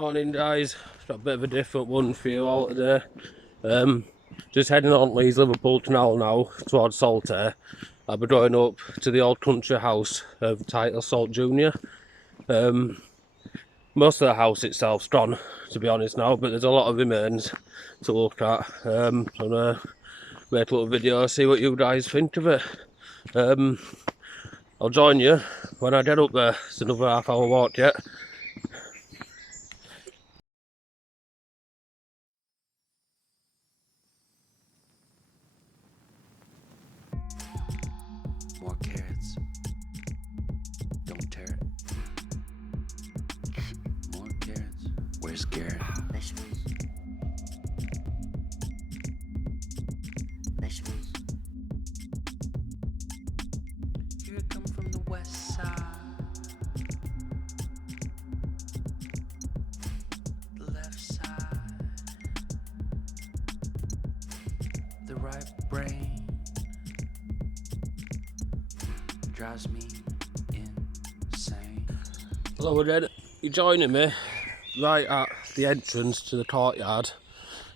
Morning guys, got a bit of a different one for you all today. Just heading on Leeds Liverpool canal now towards Saltaire. I'll be going up to the old country house of Titus Salt Jr. Most of the house itself's gone, to be honest now, but there's a lot of remains to look at. I'm gonna make a little video, see what you guys think of it. I'll join you when I get up there. It's another half-hour walk yet. More carrots. Don't tear it. More carrots. Where's Garrett? Vegetables. Vegetables. Here I come from the west side. The left side. The right brain drives me insane. Hello again, you're joining me right at the entrance to the courtyard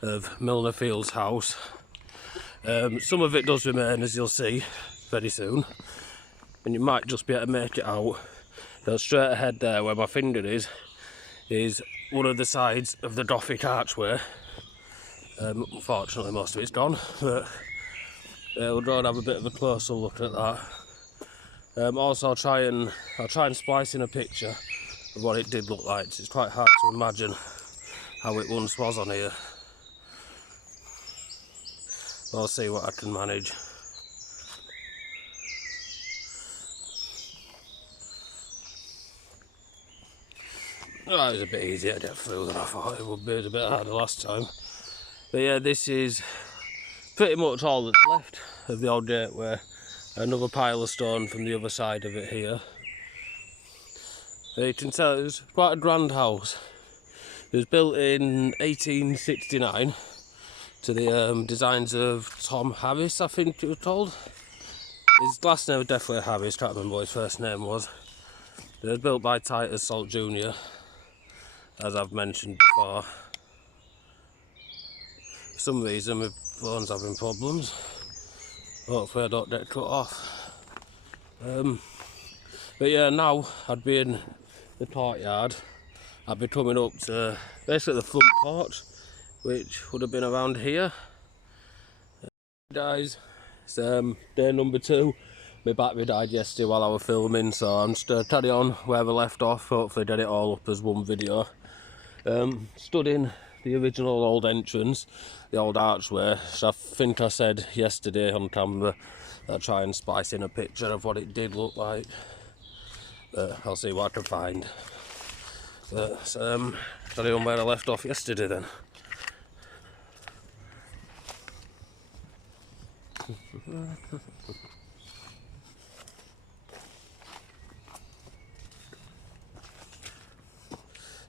of Milner Field's house. Some of it does remain, as you'll see very soon, and you might just be able to make it out. Now straight ahead there where my finger is one of the sides of the Gothic archway. Unfortunately most of it's gone, but we'll go and have a bit of a closer look at that. Also I'll try and splice in a picture of what it did look like. It's quite hard to imagine how it once was on here. I'll see what I can manage. Oh, it was a bit easier to get through than I thought it would be. It was a bit harder last time. But yeah, this is pretty much all that's left of the old gateway. Another pile of stone from the other side of it here. You can tell it was quite a grand house. It was built in 1869 to the designs of Tom Harris, I think it was told. His last name was definitely Harris, can't remember what his first name was. It was built by Titus Salt Jr., as I've mentioned before. For some reason my phone's having problems. Hopefully I don't get cut off. But yeah, now I'd be in the courtyard. I'd be coming up to basically the front porch, which would have been around here. Guys, it's day number 2. My battery died yesterday while I was filming, so I'm just going to carry on where I left off, hopefully get it all up as one video. Stood in the original old entrance, the old archway. So I think I said yesterday on camera that I'd try and splice in a picture of what it did look like. I'll see what I can find. But carry on where I left off yesterday then.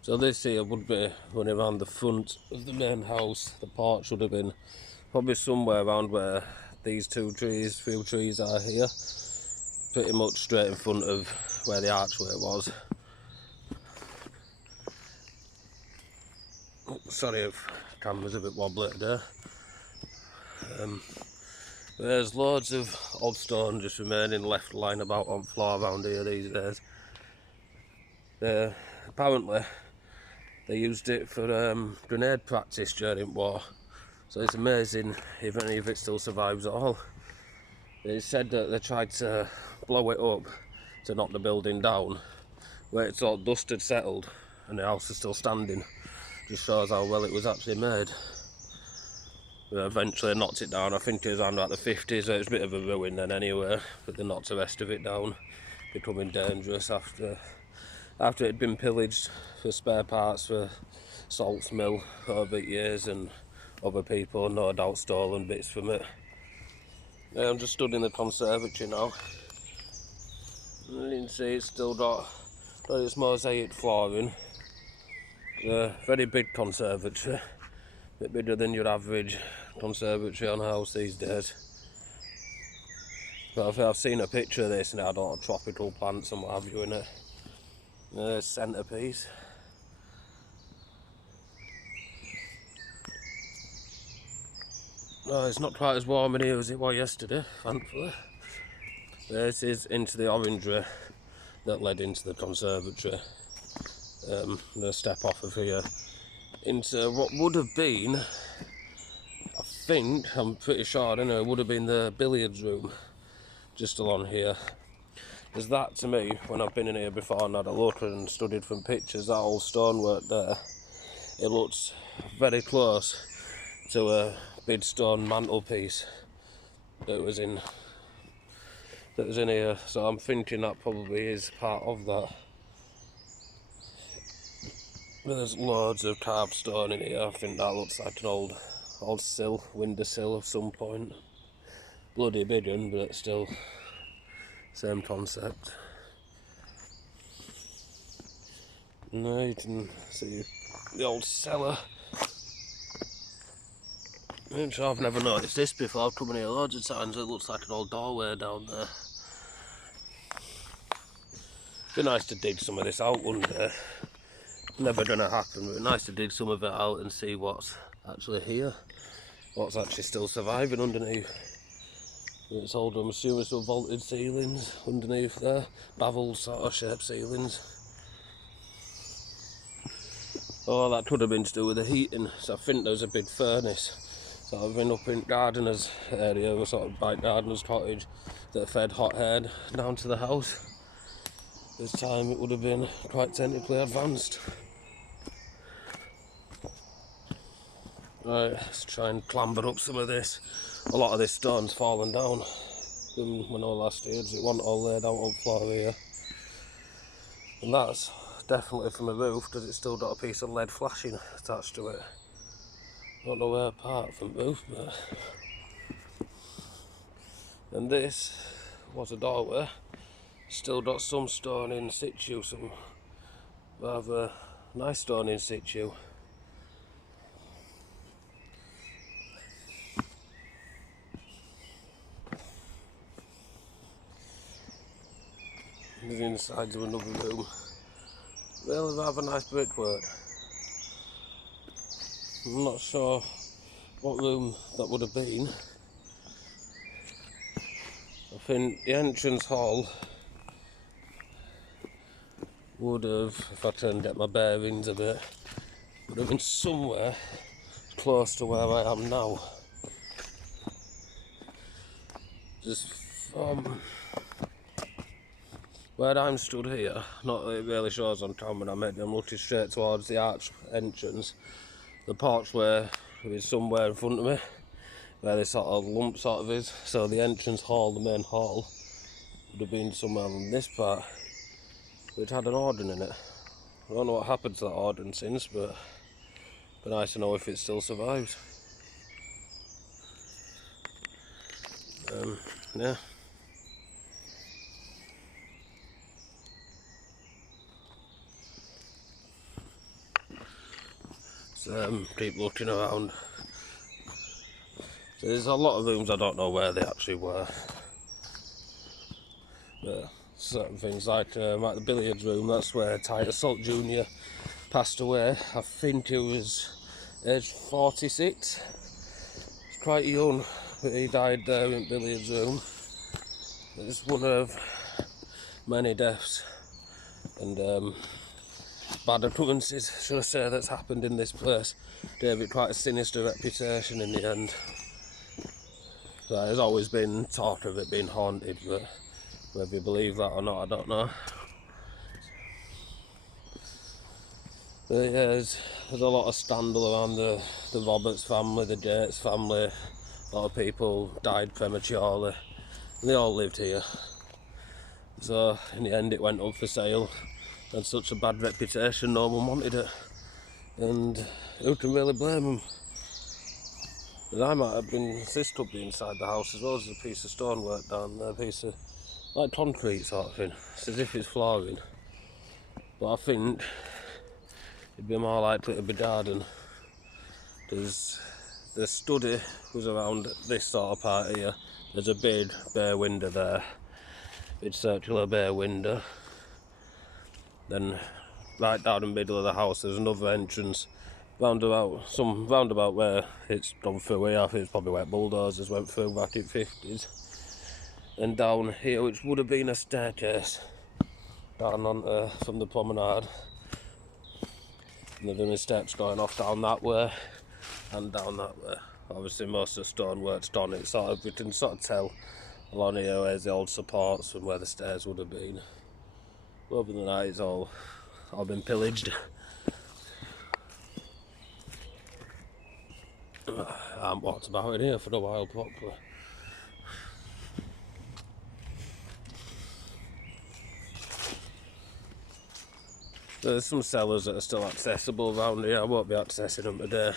So this here would be running around the front of the main house. The porch would have been probably somewhere around where these few trees are here. Pretty much straight in front of where the archway was. Oh, sorry if the camera's a bit wobbly today. There's loads of old stone just remaining left lying about on the floor around here these days. Apparently they used it for grenade practice during war, so it's amazing if any of it still survives at all. It's said that they tried to blow it up to knock the building down, where it's all dust had settled and the house is still standing. Just shows how well it was actually made. They eventually knocked it down. I think it was around like the 50s, so it was a bit of a ruin then anyway, but they knocked the rest of it down, becoming dangerous after it had been pillaged for spare parts for Salt's mill over years, and other people no doubt stolen bits from it. I'm just stood in the conservatory now. You can see it's still got its mosaic flooring. A very big conservatory, a bit bigger than your average conservatory on a house these days. But I've seen a picture of this and it had a lot of tropical plants and what have you in it. Centrepiece. Oh, it's not quite as warm in here as it was yesterday, thankfully. This is into the orangery that led into the conservatory. The step off of here into what would have been, I think, I'm pretty sure, I don't know, it would have been the billiards room just along here. There's that, to me, when I've been in here before and had a look and studied from pictures, that old stonework there, it looks very close to a big stone mantelpiece that was in here, so I'm thinking that probably is part of that. There's loads of carved stone in here. I think that looks like an old sill, window sill of some point. Bloody bidden, but it's still same concept. Now you can see the old cellar, which I've never noticed this before. I've come in here loads of times. It looks like an old doorway down there. Be nice to dig some of this out one day. Never gonna happen, but nice to dig some of it out and see what's actually here, what's actually still surviving underneath. It's old, I'm assuming, still vaulted ceilings underneath there, beveled sort of shaped ceilings. Oh, that could have been to do with the heating, so I think there's a big furnace. So I've been up in gardener's area, a sort of bike gardener's cottage that fed hot air down to the house. This time it would have been quite technically advanced. Right, let's try and clamber up some of this. A lot of this stone's fallen down when I was last here, it wasn't all laid out on the floor here. And that's definitely from the roof, because it's still got a piece of lead flashing attached to it. Don't know where apart from the roof, but... And this was a doorway. Still got some stone in situ, some rather nice stone in situ. The insides of another room. Really rather nice brickwork. I'm not sure what room that would have been. I think the entrance hall would have, if I turned get my bearings a bit, would have been somewhere close to where I am now. Just from where I'm stood here, not that it really shows on camera, I'm looking straight towards the arch entrance. The porchway is somewhere in front of me, where this sort of lump sort of is. So the entrance hall, the main hall, would have been somewhere on this part, which had an organ in it. I don't know what happened to that organ since, but it'd be nice to know if it still survives. Yeah. So keep looking around. So there's a lot of rooms I don't know where they actually were. But certain things like the billiards room, that's where Titus Salt Jr. passed away. I think he was aged 46. He's quite young, but he died there in the billiards room. It's one of many deaths and bad occurrences, should I say, that's happened in this place. Gave it quite a sinister reputation in the end. So there's always been talk of it being haunted, but whether you believe that or not, I don't know. But yeah, there's a lot of scandal around the Roberts family, the Gates family. A lot of people died prematurely, and they all lived here. So in the end it went up for sale. Had such a bad reputation, no one wanted it. And who can really blame them? But I might have been, this could be inside the house as well. As a piece of stonework down there, a piece of, like concrete sort of thing. It's as if it's flooring. But I think it'd be more likely to be garden. Because the study was around this sort of part here. There's a big bay window there. Big circular bay window. Then right down the middle of the house there's another entrance roundabout, some roundabout where it's gone through here. I think it's probably where bulldozers went through back in the 50s. And down here, which would have been a staircase down on from the promenade. And there've been steps going off down that way and down that way. Obviously, most of the stonework's done. It's sort of, you can sort of tell along here where's the old supports and where the stairs would have been. But other than that, it's all been pillaged. I haven't walked about in here for a while properly. There's some cellars that are still accessible around here. I won't be accessing them today.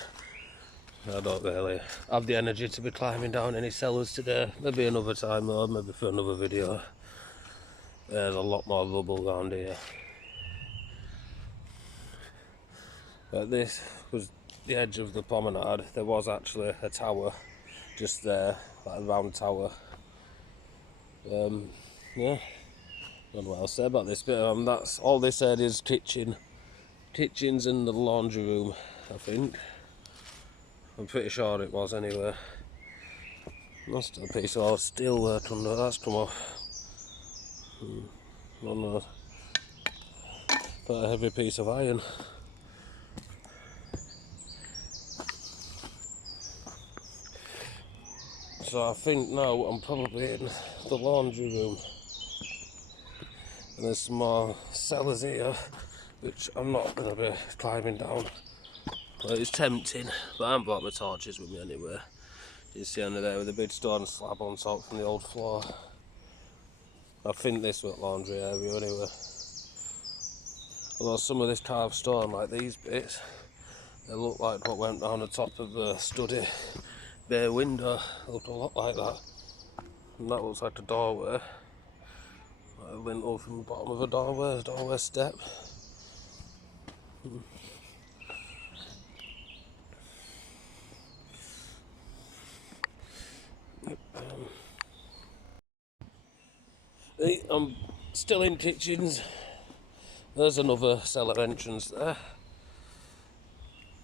I don't really have the energy to be climbing down any cellars today. Maybe another time though, maybe for another video. There's a lot more rubble around here. But this was the edge of the promenade. There was actually a tower just there, like a round tower. Yeah, I don't know what else to say about this bit. That's all this said is kitchens and the laundry room, I think. I'm pretty sure it was anyway. That's still a piece of old steel work under that's come off. I don't know. Quite a heavy piece of iron. So I think now I'm probably in the laundry room. And there's some more cellars here, which I'm not going to be climbing down. Well, it's tempting, but I haven't brought my torches with me anyway. You see under there with a big stone slab on top from the old floor. I think this was laundry area anyway. Although some of this carved stone, like these bits, they look like what went down the top of the study bay window. They look a lot like that. And that looks like a doorway. Like a lintel from the bottom of a doorway step. I'm still in kitchens. There's another cellar entrance there.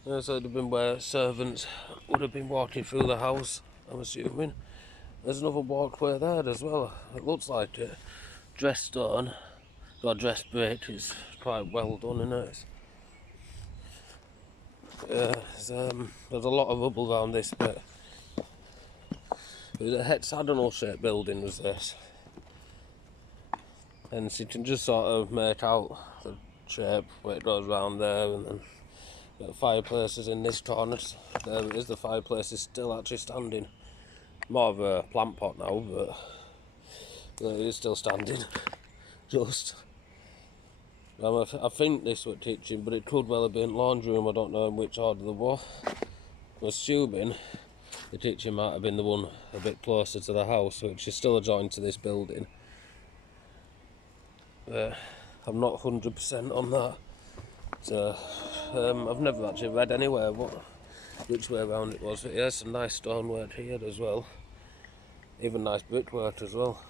There's would have been where servants would have been walking through the house, I'm assuming. There's another walkway there as well. It looks like it. Dressed stone, got dressed brick. It's quite well done, isn't it? There's a lot of rubble around this bit. It was a hexagonal shaped building, was this. And so you can just sort of make out the shape where it goes round there, and then the fireplace is in this corner. There it is, the fireplace is still actually standing. More of a plant pot now, but it is still standing. Just. I think this was kitchen, but it could well have been laundry room. I don't know in which order they were. I'm assuming the kitchen might have been the one a bit closer to the house, which is still adjoined to this building. I'm not 100% on that. So, I've never actually read anywhere which way around it was. But yeah, some nice stonework here as well. Even nice brickwork as well.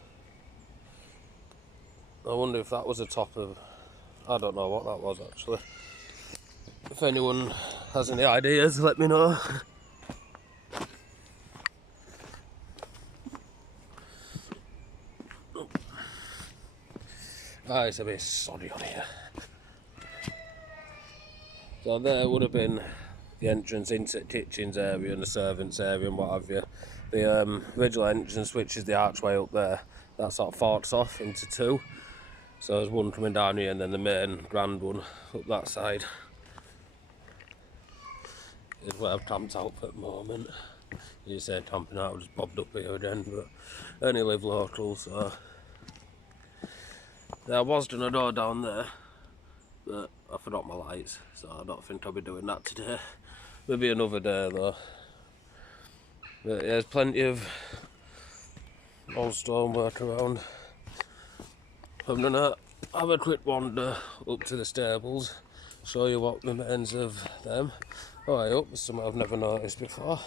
I wonder if that was the top of... I don't know what that was actually. If anyone has any ideas, let me know. Ah, it's a bit soddy on here. So there would have been the entrance into the kitchens area and the servants area and what have you. The original entrance, which is the archway up there, that sort of forks off into two. So there's one coming down here and then the main grand one up that side. Is where I've camped out at the moment. You say camping out, I've just bobbed up here again, but I only live local, so... There was doing a door down there, but I forgot my lights, so I don't think I'll be doing that today. Maybe another day though. But yeah, there's plenty of old stonework around. I'm gonna have a quick wander up to the stables, show you what remains of them. Oh, I hope there's something I've never noticed before.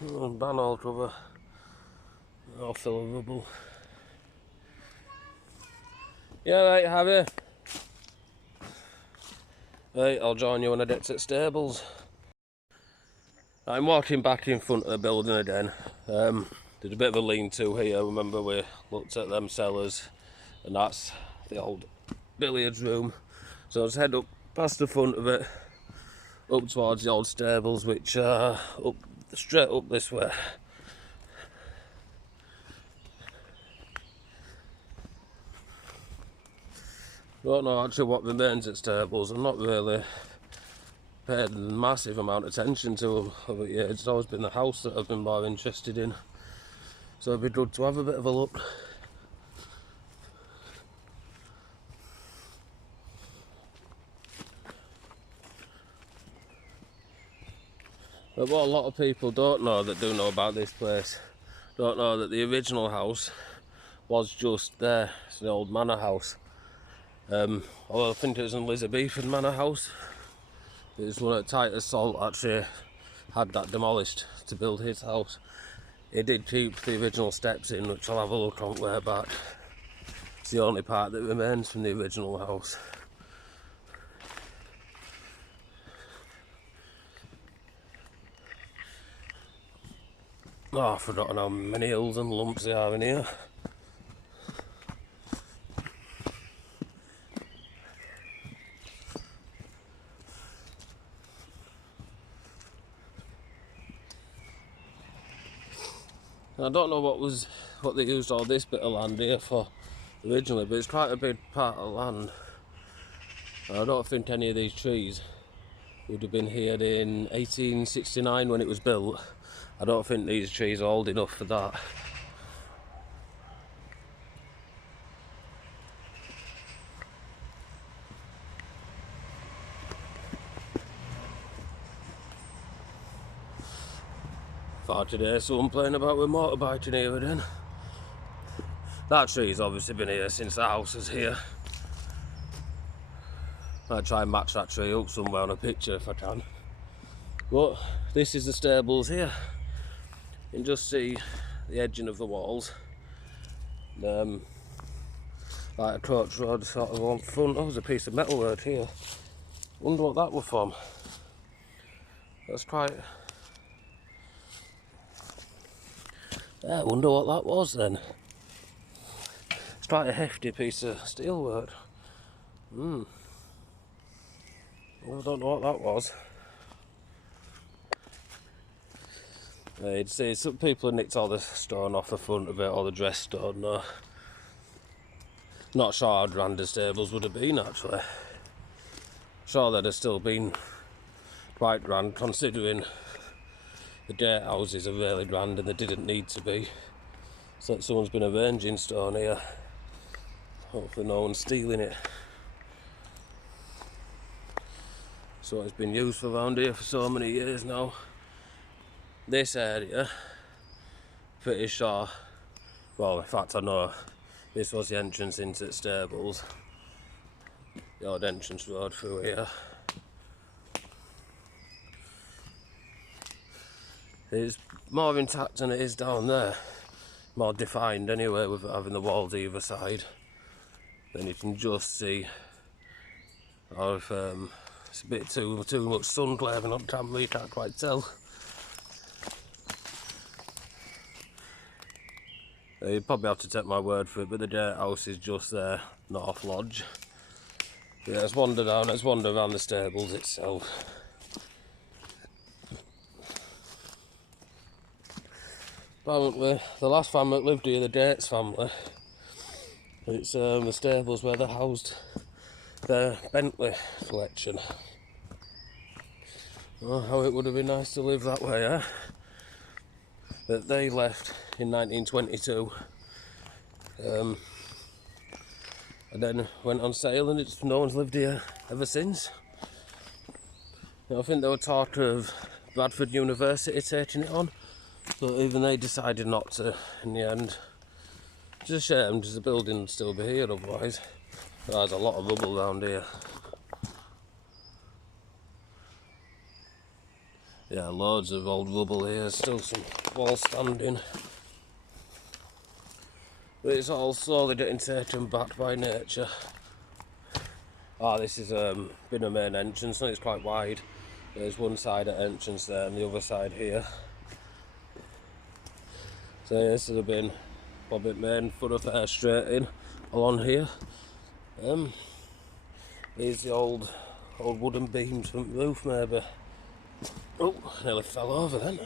Banal cover, all full of rubble. Yeah, right, have you? Right, I'll join you when I get to the stables. I'm walking back in front of the building again. There's a bit of a lean-to here. Remember we looked at them cellars, and that's the old billiards room. So let's head up past the front of it, up towards the old stables, which are up straight up this way. Don't know actually what remains at stables. I'm not really paid a massive amount of attention to them over the years. It's always been the house that I've been more interested in. So it'd be good to have a bit of a look. But what a lot of people don't know that do know about this place, don't know that the original house was just there. It's an old manor house. Although I think it was an Elizabethan manor house. It was one that Titus Salt actually had that demolished to build his house. He did keep the original steps in, which I'll have a look on way back. It's the only part that remains from the original house. Oh, I've forgotten how many hills and lumps there are in here. I don't know what they used all this bit of land here for originally, but it's quite a big part of land. I don't think any of these trees would have been here in 1869 when it was built. I don't think these trees are old enough for that. Far today, someone playing about with motorbiking here again. That tree's obviously been here since the house was here. Might try and match that tree up somewhere on a picture if I can. But this is the stables here. You can just see the edging of the walls. Like a coach rod sort of on front. Oh, there's a piece of metal right here. Wonder what that was from. That's quite... I wonder what that was then. It's quite a hefty piece of steelwork. Well, I don't know what that was. You'd see some people have nicked all the stone off the front of it, or the dress stone. No. Not sure how grand the stables would have been actually. Sure they'd have still been quite grand, considering the dirt houses are really grand and they didn't need to be. So someone's been arranging stone here. Hopefully no one's stealing it. So it's been used for around here for so many years now. This area, pretty sure, well in fact I know, this was the entrance into the stables. The old entrance road through here. It's more intact than it is down there. More defined anyway, with having the walls either side. Then you can just see, or if it's a bit too much sun glaring on camera, you can't quite tell. You'd probably have to take my word for it, but the dirt house is just there, not off lodge. Yeah, let's wander down, let's wander around the stables itself. Apparently, the last family that lived here, the Dates family, it's the stables where they housed their Bentley collection. Oh, how it would have been nice to live that way, eh? But they left in 1922 and then went on sale, and no one's lived here ever since. I think there were talk of Bradford University taking it on, but even they decided not to in the end. It's a shame because the building would still be here otherwise. There's a lot of rubble around here. Yeah, loads of old rubble here, still some walls standing. But it's all slowly getting taken back by nature. Oh, this is been a main entrance, and it's quite wide. There's one side at entrance there and the other side here. So this would have been probably main thoroughfare straight in along here. Here's the old wooden beams from the roof maybe. Oh, nearly fell over then.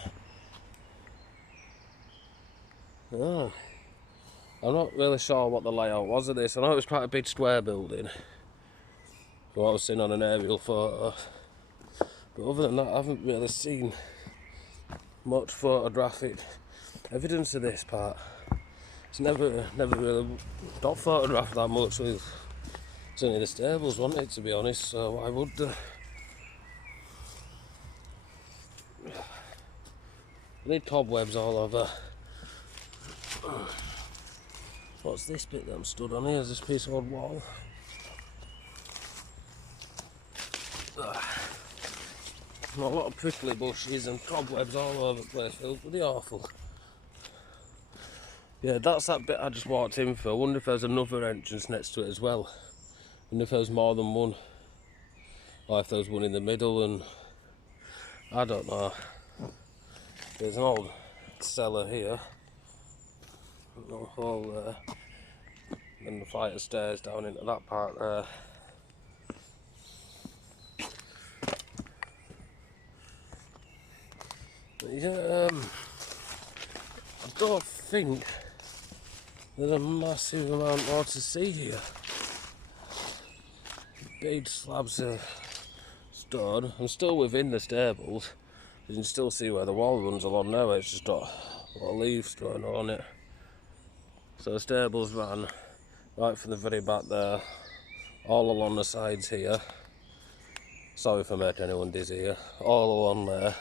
Oh, I'm not really sure what the layout was of this. I know it was quite a big square building, from what I was seeing on an aerial photo. But other than that, I haven't really seen much photographic evidence of this part. It's never really got photographed that much with certainly the stables, wasn't it, to be honest, so why would I need cobwebs all over. What's this bit that I'm stood on here? Is this piece of old wall? A lot of prickly bushes and cobwebs all over the place, feels pretty awful. Yeah, that's that bit I just walked in for. I wonder if there's another entrance next to it as well. I wonder if there's more than one. Or if there's one in the middle, and I don't know. There's an old cellar here. A hole there. And the flight of stairs down into that part there. But yeah, I don't think there's a massive amount more to see here. Big slabs of stone. I'm still within the stables. You can still see where the wall runs along now. It's just got a lot of leaves going on it. So the stables ran right from the very back there, all along the sides here. Sorry if I made anyone dizzy here. All along there,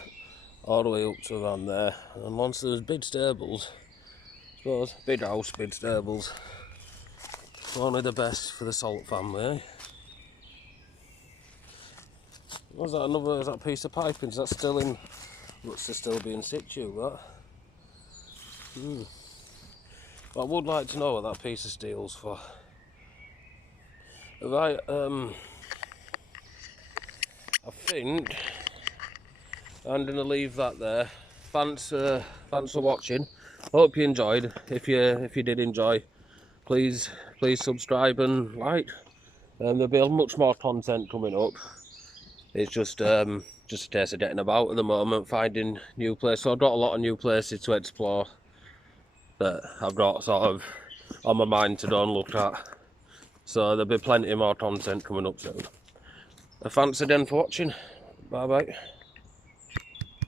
all the way up to around there. And once there's big stables, I suppose, big house, big stables, only the best for the Salt family, eh? Was that piece of piping? Is that still in? Looks to still be in situ, that. But I would like to know what that piece of steel's for. Right, I think I'm gonna leave that there. Thanks for watching. Hope you enjoyed. If you did enjoy, please subscribe and like. There'll be much more content coming up. It's just a case of getting about at the moment, finding new places. So I've got a lot of new places to explore that I've got sort of on my mind to go and look at. So there'll be plenty more content coming up soon. Thanks again for watching. Bye bye.